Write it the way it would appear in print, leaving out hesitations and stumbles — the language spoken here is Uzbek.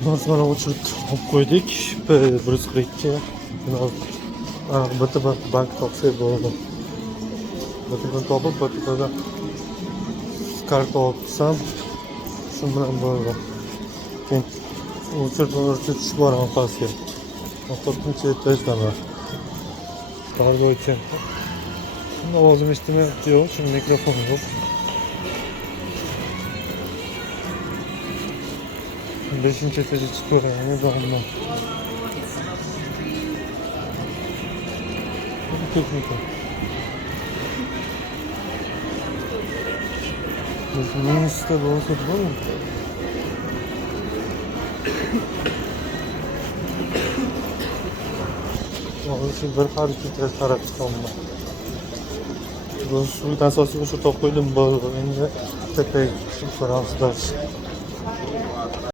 Bozorni o'chirib olib qo'ydik. 142. BTB bank topsak bo'ldi. BTB topib, BTBga karta olsam, shu bilan bo'ldi. Keyin o'chirib tushib boraman pastga. Topguncha tashlaman. Darvocha. Ovozim eshitmayapti yo'q, chunki mikrofon yo'q. 5-chi etaja chiqib ko'raman, domla. Texnika. Minusda bo'lsa bo'ladi. Shu bir harakatga qarab chiqaman. Bu asosiy o'sha topib qo'ydim, endi tepaga chiqib ko'ramiz.